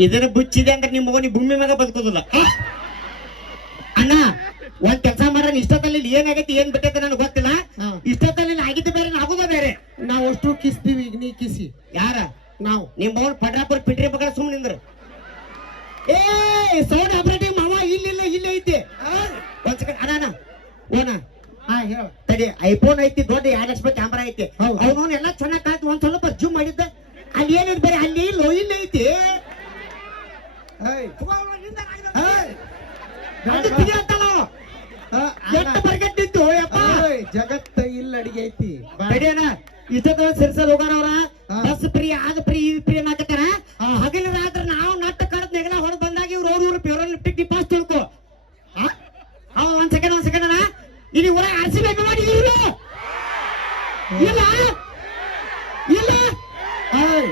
ಇದನ್ನ ಬುಚ್ಚಿದೆ ಅಂದ್ರೆ ನಿಮ್ಮ ಮಗನಿ ಭೂಮಿ ಮ್ಯಾಗ ಬದುಕೋದಿಲ್ಲ. ಅಣ್ಣ ಒಂದ್ ಕೆಲಸ ಮಾಡೋಣ ಇಷ್ಟೊತ್ತಲ್ಲಿ ಏನಾಗೈತಿ ಏನ್ ಬಿಟ್ಟೈತೆ ನನಗೆ ಗೊತ್ತಿಲ್ಲ? ಇಷ್ಟದಲ್ಲಿ ಆಗಿದ್ದು ಬೇರೆ ಆಗೋದ ಬೇರೆ. ನಾವು ಅಷ್ಟು ಕಿಸ್ತೀವಿ ಈಗ ನೀ ಕಿಸಿ. ಯಾರ? ನಾವು. ನಿಮ್ ಮಗನ್ ಪಡ್ರಾಪುರ ಪಿಟ್ರಿ ಬಗ್ಗೆ ಸುಮ್ಮನೆ ನಿಂದ್ರು. ಏ ಸೌಂಡ್ ಆಪರೇಟಿಂಗ್ ಮಾವ ಇಲ್ಲಿಲ್ಲ ಇಲ್ಲ ಐತಿ. ಆ? ಒಂದ್ ಸೆಕೆಂಡ್ ಅಣ್ಣ ಓನ ಹಾ ಹೇಳ. ತಡಿ ಐಫೋನ್ ಐತಿ ದೊಡ್ಡ ಎರಡ್ ಲಕ್ಷ ರೂಪಾಯಿ ಕ್ಯಾಮ್ರಾ ಐತಿ. ಅವನು ಎಲ್ಲ ಚೆನ್ನಾಗ್ ಕಾಯ್ತು ಒಂದ್ ಸ್ವಲ್ಪ ಜೂಮ್ ಮಾಡಿದ್ದ. ಅಲ್ಲಿ ಏನಿದ್ ಬೇರೆ ಅಲ್ಲಿ ತಡಿಯಣ್ಣ ಇಷ್ಟೊತ್ತ ಸಿರ್ಸಲ್ ಹೋಗೋಣ ಅವ್ರ. ಬಸ್ ಫ್ರೀ ಆದ ಫ್ರೀ ಇದು ಫ್ರೀ ಅನ್ನಕತ್ತಾರ. ಹಗಲ ರಾತ್ರಿ ನಾವು ನಟ್ಟ ಕಡದ್ ನೆಗಲ ಹೊರ ಬಂದಾಗ ಇವ್ರು ಅವ್ರ ಊರು ಪ್ಯೂರಲ್ ಲಿಫ್ಟಿಕ್ ಡಿಪಾಸ್ ತಿಳ್ಕೊ. ಆ? ಅವ ಒಂದ್ ಸೆಕೆಂಡ್ ಒಂದ್ ಸೆಕೆಂಡ್ ಅಣ್ಣ. ಇಲ್ಲಿ ಊರ ಆರ್ ಸಿ ಬಿ ಮಾಡಿ ಇವ್ರು. ಇಲ್ಲ? ಇಲ್ಲ?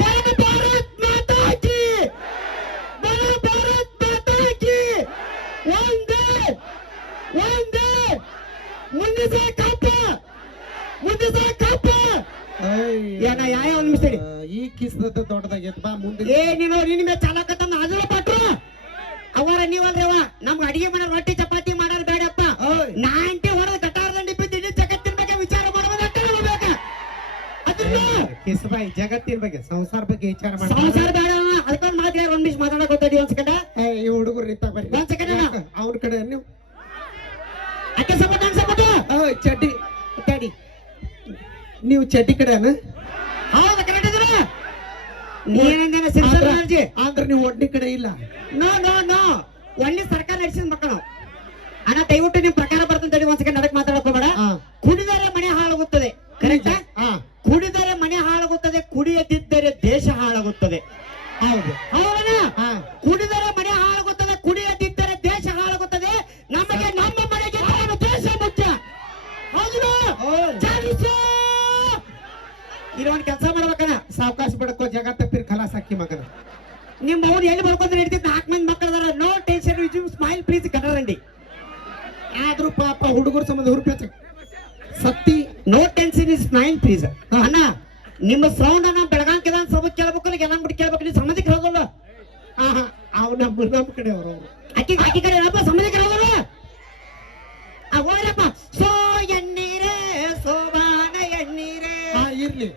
ಭಾರತ ಭಾರತ್ ಮಾತಾ ಕಿ ಭಾರತ ಭಾರತ್ ಮಾತಾ ಕಿ ಒಂದೇ ಒಂದೇ ಮುಂದೆ ಸಹ ಕಪ್ಪ ಮುಂದೆ ಸಹ ಕಪ್ಪ ಏಯ್, ಏನ ಯಾವ ಒಂದ್ ಮಿಸ್ಟೇಕ್? ಕಿಸ್ದದ ದೊಡ್ಡದಾಗೈತ್ ಬಾ ಮುಂದೆ ಏ ನೀನು ನಿನ್ನ ಮೇಲೆ ಚಾಲಕತನ ಅದರ ಪಟ್ರು. ಅವರ ನೀವಲ್ರಿ ಅವ ನಮ್ಗೆ ಅಡಿಗೆ ಮನೆ ರೊಟ್ಟಿ ಚಪಾತಿ ಮಾಡೋದು ಬೇಡಪ್ಪ. ನಾಂಟಿ ಹೊರ ಕಟಾರದಂಡಿ ಬಿದ್ದು ಇಡೀ ಜಗತ್ತಿನ ಬಗ್ಗೆ ವಿಚಾರ ಮಾಡೋದು ಅಷ್ಟೇ ಹೋಗ್ಬೇಕ ಅದ್ರಿಂದ ಕಿಸ್ ಬಾಯ್ ಜಗತ್ತಿನ ಬಗ್ಗೆ ಸಂಸಾರ ಬಗ್ಗೆ ವಿಚಾರ ಮಾಡ ಸಂಸಾರ ಬೇಡ ಅದಕ್ಕೊಂದು ಮಾತು ಯಾರು ಒಂದ್ ನಿಮಿಷ ಮಾತಾಡಕ್ ಹೋಗ್ತಡಿ ಒಂದ್ ಸೆಕೆಂಡ್ ಈ ಹುಡುಗರು ನಿಂತಾಗ ಬರ್ರಿ ಒಂದ್ ಸೆಕೆಂಡ್ ಅಣ್ಣ. ಕಡೆ ನೀವು ಅಕ್ಕ ಸಪೋರ್ಟ್ ಏಯ್, ಚಡ್ಡಿ. ತಡಿ. ನೀವು ಚಡ್ಡಿ ಕಡೆನ ನೀನೇನ ಸಿರ್ಸಲ್ ಎನರ್ಜಿ ಆದ್ರೆ ನೀವು ಒಡ್ಡಿ ಕಡೆ ಇಲ್ಲ. No no no. ಒಳ್ಳೆ ಸರ್ಕಾರ ನಡೆಸಿದ ಮಕ್ಕಳು. ಅಣ್ಣ ದಯವಿಟ್ಟು ನಿಮ್ ಪ್ರಕಾರ ಬರ್ತಂತ ಒಂದ್ ಸೆಕೆಂಡ್ ಅದಕ್ಕೆ ಮಾತಾಡಕೋಬೇಡ ಕುಡಿದರೆ ಮನೆ ಹಾಳಾಗುತ್ತದೆ. ಕರೆಕ್ಟಾ ಹಾ. ಕುಡಿದರೆ ಮನೆ ಹಾಳಾಗುತ್ತದೆ ಕುಡಿಯದಿದ್ದರೆ ದೇಶ ಹಾಳಾಗುತ್ತದೆ. ಹೌದು. ಹೌದಣ್ಣ? ಕುಡಿದರೆ ಮನೆ ಹಾಳಾಗುತ್ತದೆ ಕುಡಿಯದಿದ್ದರೆ ದೇಶ ಹಾಳಾಗುತ್ತದೆ. ನಮಗೆ ನಮ್ಮ ಮನೆಗೆ ನಮ್ಮ ದೇಶ ಮುಖ್ಯ. ಹೌದು. ಇರೋನ್ ಕೆಲಸ ಮಾಡ್ಬೇಕಣ್ಣ. ಸಾವಕಾಶ ಪಡ್ಕೋ ಜಗತ್ತ ಹಾಕಿ ಮಗನ. ನಿಮ್ಮ ಅವ್ರು ಎಲ್ಲಿ ಬರ್ಕೊಂಡ್ರೆ ನಡೀತಿತ್ತು? ನಾಲ್ಕು ಮಂದಿ ಮಕ್ಕಳು no tension you smile please ಕನ್ನಡಂಡಿ ಆದ್ರೂ ಪಾಪ ಹುಡುಗರು ಸಂಬಂಧ ಹುರುಪೇಚ ಸತ್ತಿ no tension is smile please ಅಣ್ಣ ನಿಮ್ಮ ಸೌಂಡ್ ಅನ್ನ ಬೆಳಗಾಂಕಿದ ಸಭೆ ಕೇಳ್ಬೇಕು ಎಲ್ಲ ಬಿಟ್ಟು ಕೇಳ್ಬೇಕು? ನೀವು ಸಂಬಂಧಿಕರು ಹೋಗಲ್ಲ ಅವ್ ನಮ್ಮ ನಮ್ಮ ಕಡೆ ಅವರು ಅಕ್ಕಿ ಅಕ್ಕಿ ಕಡೆ ಏನಪ್ಪ ಸಂಬಂಧಿಕರು ಹೋಗಲ್ಲ ಹೋಗ್ರಪ್ಪ ಸೋ ಎಣ್ಣೀರೇ ಸೋಬಾನ ಎಣ್ಣೀರೇ. ಹಾ ಇರ್ಲಿ.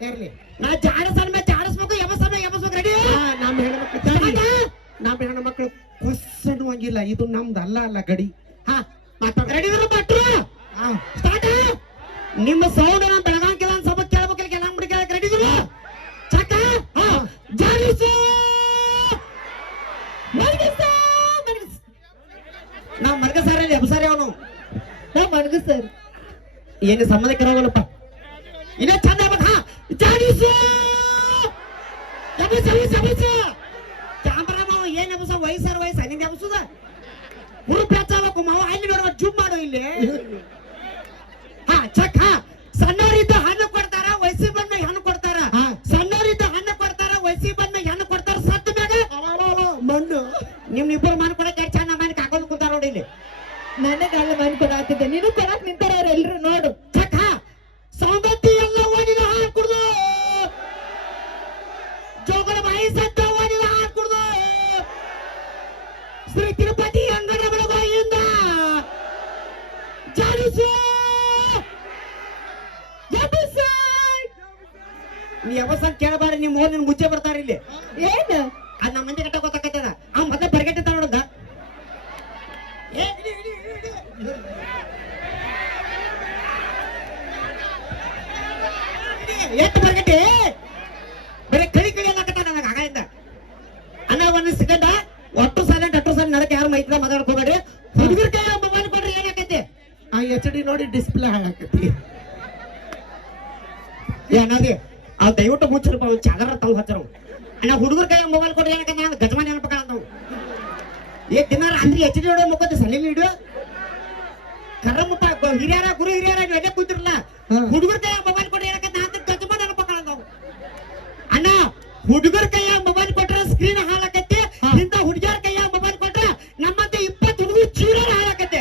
ಇರ್ಲಿ. ನಾ ಜಾಡ ಸಣ್ಣ ಜಾಡಿಸ್ಬೇಕು ಎಬಸ್ಬೇಕು ಎಬಸ್ಬೇಕು ರೆಡಿ ನಮ್ಮ ಹೆಣ್ಮಕ್ಳು ತಾಳಿ ನಮ್ಮ ಹೆಣ್ಮಕ್ಳು ಕೊಸ್ಸಡುವಂಗಿಲ್ಲ ಇದು ನಮ್ದು ಅಲ್ಲ ಅಲ್ಲ ಗಡಿ. ಹಾ ಮಾತಾಡ. ರೆಡಿ ಇದ್ರು ಭಟ್ರು ಸ್ಟಾರ್ಟ್ ನಿಮ್ಮ ಸೌಂಡ್ ಅನ್ನ ಬೆಳಗಾಂಕಿದ ಸಭೆ ಕೇಳ್ಬೇಕು ಎಲ್ಲ ಮುಡಿ ಕೇಳಕ್ ರೆಡಿ ಇದ್ರು ಚಕ್ಕ ಹಾ. ಜಾಡಿಸು! ನಾ ಮಲಗಿಸು ಸರ್ ಅಲ್ಲಿ ಎಬಸಾರಿ ಅವನು. ನಾವು ಮನಗು ಸರ್ ಏನು ಸಂಬಂಧಿಕರಾಗಲ್ಲಪ್ಪ ಇನ್ನ ಚಂದ ಎಬಸ ಎಬಸ ಎಬಸ ಕ್ಯಾಮ್ರಾ ಮಾವ ಏನ್ ಎಬಸ? ವಯಸ್ಸಾರ ವಯಸ್ಸ. ನಿಂದ ಎಬಸುದ? ಅಲ್ಲಿ ನೋಡುವ ಜುಮ್ ಮಾಡು ಇಲ್ಲಿ. ನೀ ಯಾವತ್ತ ಕೇಳಬಾರ ನಿಮ್ ಓದಿನ ಮುಚ್ಚೆ ಬರ್ತಾರ ಇಲ್ಲಿ. ಏನ್? ಅದ್ ನಮ್ಮ ಮಂದಿ ಕಟ್ಟ ಗೊತ್ತಾಕತ್ತದ ಆ ಮತ್ತೆ ಬರ್ಗೆಟ್ಟಿರ್ತಾರ ನೋಡದ. ಎಷ್ಟು ಬರ್ಗಟ್ಟಿ? ಬರೀ ಕಳಿ ಕಳಿ ಅನ್ನಕತ್ತ ನನಗೆ ಹಾಗಾಯಿಂದ ಅಣ್ಣ ಒಂದ್ ಸೆಕೆಂಡ ಒಟ್ಟು ಸೈಲೆಂಟ್ ಅಟ್ಟು ಸೈಲೆಂಟ್ ನಡಕ್ಕೆ ಯಾರು ಮೈತ್ರ ಮಾತಾಡ್ಕೋಬೇಡ್ರಿ ಹುಡುಗರ ಕೈ ಮೊಬೈಲ್ ಕೊಡ್ರಿ ಏನಾಕೈತಿ ಆ ಎಚ್ ಡಿ ನೋಡಿ ಡಿಸ್ಪ್ಲೇ ಹಾಳಾಕೈತಿ ಏನದಿ ಅವ್ ದಯವಿಟ್ಟು ಮುಚ್ಚಿರಪ್ಪ ಅವ್ನು ಚಾದರ ತಾವು ಹಚ್ಚರು. ಅಣ್ಣ ಹುಡುಗರ ಕೈ ಮೊಬೈಲ್ ಕೊಡ್ರಿ ಏನಕ್ಕೆ ನಾನು ಗಜಮಾನ ನೆನಪಕ್ಕ ನಾವು ಏ ದಿನ ರಾತ್ರಿ ಎಚ್ ಡಿ ನೋಡೋ ಮುಖದ ಸಲೀಲ್ ಹಿಡಿದು ಕರ್ರಮ್ಮಪ್ಪ ಗ- ಹಿರಿಯರ ಗುರು ಹಿರಿಯರ ನೀವು ಎಲ್ಲೇ ಕೂತಿರಲ್ಲ. ಹುಡುಗರ ಕೈ ಮೊಬೈಲ್ ಕೊಡ್ರಿ ಏನಕ್ಕೆ? ನಾನು ಗಜಮಾನ ನೆನಪಕ್ಕ ನಾವು ಅಣ್ಣ ಹುಡುಗರ ಕೈಯ ಮೊಬೈಲ್ ಕೊಟ್ರೆ ಸ್ಕ್ರೀನ್ ಹಾಳಾಕತ್ತೆ ಇಂತ ಹುಡುಗಿಯರ ಕೈಯ ಮೊಬೈಲ್ ಕೊಟ್ರೆ ನಮ್ಮಂತೆ ಇಪ್ಪತ್ತು ಹುಡುಗರು ಚೀರ ಹಾಳಾಕತ್ತೆ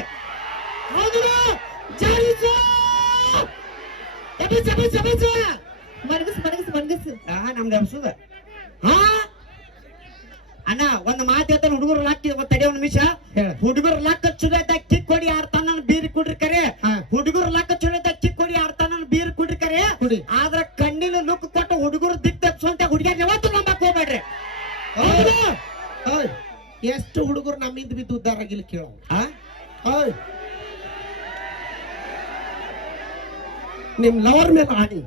ಹೌದು ಎಬ್ಬಿಸು, ಎಬ್ಬಿಸು. ಮನಗಸ್ ಮನಗಸ್ ಮನಗಸ್. ಆ ನಮ್ದು ಎಬ್ಸುದ ಹಾ ಅಣ್ಣ ಒಂದ್ ಮಾತು ಹೇಳ್ತಾನೆ ಹುಡುಗರು ಲಾಕ್ ತಡಿ ಒಂದ್ ನಿಮಿಷ. ಹುಡುಗರು ಲಾಕ್ ಚುಲೈತ ಕಿಕ್ ಕೊಡಿ ಆಡ್ತಾನ ಬೀರ್ ಕುಡ್ರಿ ಕರೆ. ಹಾ. ಹುಡುಗರು ಲಾಕ್ ಚುಲೈತ ಕಿಕ್ ಕೊಡಿ ಆಡ್ತಾನ ಬೀರ್ ಕುಡ್ರಿ ಕರೆ. ಆದ್ರ ಕಣ್ಣಿನ ಲುಕ್ ಕೊಟ್ಟು ಹುಡುಗರು ದಿಕ್ ತಪ್ಸುವಂತ ಹುಡುಗಿಯರ್ ಯಾವತ್ತು ನಂಬಕ್ ಹೋಗ್ಬೇಡ್ರಿ. ಎಷ್ಟು ಹುಡುಗರು ನಮ್ಮಿಂದ ಬಿದ್ದು ಉದ್ದಾರ ಆಗಿಲ್ಲ ಕೇಳೋ. ಹಾ ನಿಮ್ ಲವರ್ ಮೇಲೆ ಆಡಿ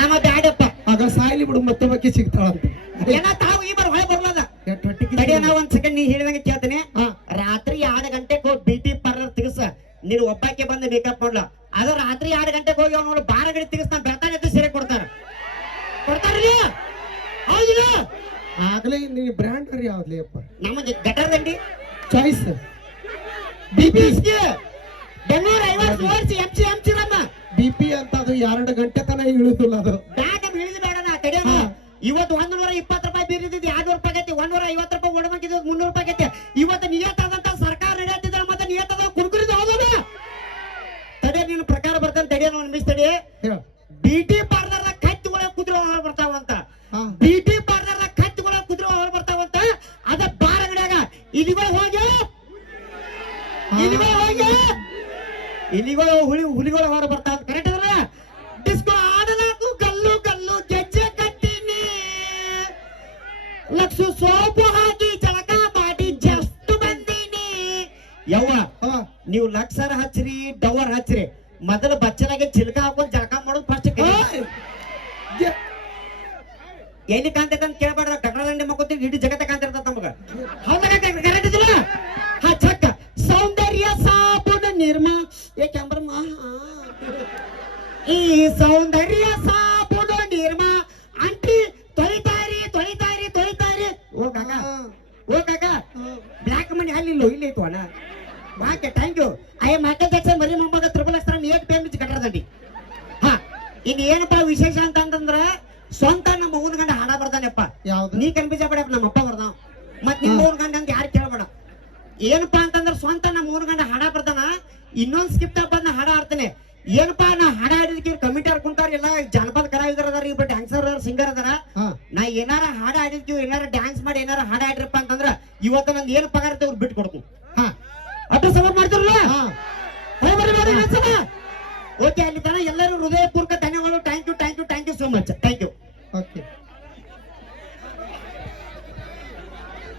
ನಮ್ಮ ಬ್ಯಾಡಪ್ಪ. ಆಗ ಸಾಯ್ಲಿ ಬಿಡು ಮತ್ತೊಬ್ಬಕ್ಕೆ ಸಿಗ್ತಾಳಂತ. ಏನ ತಾವು ಈ ಬರ್ ಹೊಳೆ ಬರ್ಲದ ಎಷ್ಟ್ ಹೊಟ್ಟಿಗೆ ತಡಿ ನಾ ಒಂದ್ ಸೆಕೆಂಡ್ ನೀ ಹೇಳಿದಂಗೆ ಕೇಳ್ತೀನಿ. ರಾತ್ರಿ ಎರಡು ಗಂಟೆಗೆ ಹೋಗಿ ಬ್ಯೂಟಿ ಪಾರ್ಲರ್ ತೆಗಸ. ನೀನು ಒಬ್ಬಾಕೆ ಬಂದು ಮೇಕಪ್ ಮಾಡ್ಲ. ಅದ ರಾತ್ರಿ ಎರಡು ಗಂಟೆಗೆ ಹೋಗಿ ಅವ್ನು ಬಾರ ಗಡಿ ತೆಗಿಸ್ತಾನ ಬೆಳ್ತಾನೆ ಎದ್ದು ಸೀರೆ ಕೊಡ್ತಾರ. ಕೊಡ್ತಾರಲ್ಲ ಹೌದಿಲ್ಲ? ಆಗ್ಲೇ ನೀ ಬ್ರ್ಯಾಂಡ್ ರೀ ಯಾವ್ದ್ಲಿ ಅಪ್ಪ. ನಮಗೆ ಗಟರ್ ದಂಡಿ ಚಾಯ್ಸ್ ಬಿಪಿಎಸ್ಗೆ ಬೆಂಗಳೂರು ಐವತ್ತು ವರ್ಷ ಎಂ ಸಿ ಎಂ ಸಿ ಎರಡು ಗಂಟೆ ತನ ಇಳಿದಿಲ್ಲ ಅದು. ಬ್ಯಾಗ್ ತಡಿಯೋಣ. ಇವತ್ತು ಒಂದ್ ನೂರ ಇಪ್ಪತ್ತು ರೂಪಾಯಿ ಬೀರಿದ್ದು ಎರಡ್ ನೂರು ರೂಪಾಯಿ ಆಗೈತಿ ಒಂದ್ ನೂರ ಐವತ್ತು ರೂಪಾಯಿ ಒಡಮಕ್ಕಿದ್ದು ಮುನ್ನೂರು ರೂಪಾಯಿ ಆಗೈತಿ. ಇವತ್ತು ನಿಯತ್ತಾದಂತ ಸರ್ಕಾರ ನಡೆಯುತ್ತಿದ್ರೆ ಮತ್ತೆ ನಿಜದ ಕುರ್ಕುರಿ ಹೌದಲ್ಲ ತಡೆ ನಿನ್ನ ಪ್ರಕಾರ ಬರ್ತಾನೆ ತಡೆ ಒಂದ್ ಮಿಸ್ ತಡಿ. ಬಿಟಿ ಪಾರ್ಲರ್ ಕತ್ತಿಗಳ ಕುದುರೆ ಹೊರ ಬರ್ತಾವಂತ ಬಿಟಿ ಬಿಟಿ ಪಾರ್ಲರ್ ಕತ್ತಿಗಳ ಕುದುರೆ ಹೊರ ಬರ್ತಾವಂತ ಅದ ಬಾರ ಅಂಗಡಿಯಾಗ ಇಲಿಗಳು ಹೋಗಿ. ಇಲಿಗಳು ಹೋಗಿ. ಇಲಿಗಳು ಹುಲಿ ಹುಲಿಗಳು ಹೊರ ಬರ್ತಾವ ಯವ್ವ ನೀವು ಲಕ್ಷರ ಹಚ್ಚ್ರಿ ಡವರ್ ಹಚ್ಚ್ರಿ. ಮೊದಲು ಬಚ್ಚನಾಗೆ ಚಿಲ್ಕ ಹಾಕೊಂಡ್ ಜಳಕ ಮಾಡೋದು ಫಸ್ಟ್ ಎಲ್ಲಿ ಕಾಂತೈತೆ ಅಂತ ಕೇಳಬಾರ್ದ ಕಟ್ಟಡದಂಡಿ ಮಕ್ಕೋತೀವಿ ಇಡೀ ಜಗತ್ತ ಕಾಂತಿರ್ತದ ನಮಗ ಇದಿಲ್ಲ ಹಾ ಚಕ್ಕ. ಸೌಂದರ್ಯ ಸಾಬೂನ ನಿರ್ಮಾ. ಏ ಕ್ಯಾಮ್ರಮ್ಮ ಈ ಸೌಂದರ್ಯ ಸಾಬೂನು ನಿರ್ಮಾ. ಅಂಟಿ ತೊಳಿತಾರಿ ತೊಳಿತಾರಿ ತೊಳಿತಾರಿ. ಓ ಕಾಕ. ಓ ಕಾಕ. ಬ್ಲಾಕ್ ಮನಿ ಅಲ್ಲಿ ಇಲ್ಲಿ ಇತ್ತು ಅಣ್ಣ? Okay thank you I Michael Jackson ಮರಿ ಮೊಹಮ್ಮದ್ ತ್ರಿಬಲ್ ಅಸ್ತಾರ ಏಟ್ ಪೇಮ್ ಕಟ್ಟರದಂಡಿ ಹಾ ಇನ್ ಏನಪ್ಪಾ ವಿಶೇಷ ಅಂತ ಅಂತಂದ್ರ ಸ್ವಂತ ನಮ್ಮ ಅವ್ವನ ಗಂಡ ಹಾಡ ಬರ್ತಾನೆಪ್ಪ ಯಾವ್ದು? ನೀ ಕನ್ಫ್ಯೂಸ್ ಆಗ್ಬೇಡ ನಮ್ಮ ಅಪ್ಪ ಬರ್ದಾವ ಮತ್ ನಿಮ್ಮ. ಅವ್ನ ಗಂಡ ಅಂತ ಯಾರು ಕೇಳ್ಬೇಡ. ಏನಪ್ಪಾ ಅಂತಂದ್ರ ಸ್ವಂತ ನಮ್ಮ ಊರ ಗಂಡ ಹಾಡ ಬರ್ತಾನ ಇನ್ನೊಂದ್ ಸ್ಕಿಪ್ಟ್ ನಾ ಹಾಡ ಆಡ್ತಾನೆ ಏನಪ್ಪಾ ನಾ ಹಾಡ ಆಡಿದಕ್ಕೆ ಕಮಿಟಿ ಕುಂತಾರ ಎಲ್ಲ ಜಾನಪದ ಕಲಾವಿದರ ಅದಾರ ಇಬ್ಬರು ಡ್ಯಾನ್ಸರ್ ಅದಾರ ಸಿಂಗರ್ ಅದಾರ. ನಾ ಏನಾರ ಹಾಡ ಆಡಿದ್ವಿ ಏನಾರ ಡ್ಯಾನ್ಸ್ ಮಾಡಿ ಏನಾರ ಹಾಡ ಆಡಿರಪ್ಪ ಅಂತಂದ್ರ ಇವತ್ತು ನಂದು ಏನು ಪಗಾರ ಇರ್ತದೆ ಅವ್ರು ಬಿಟ್ಟು ಕೊಡ್ತೀನಿ ಅಷ್ಟು ಸಪೋರ್ಟ್ ಮಾಡ್ತಿರಲ್ಲ? ಹಾ. ಓಕೆ ಅಲ್ಲಿ ತನ ಎಲ್ಲರೂ ಹೃದಯಪೂರ್ವಕ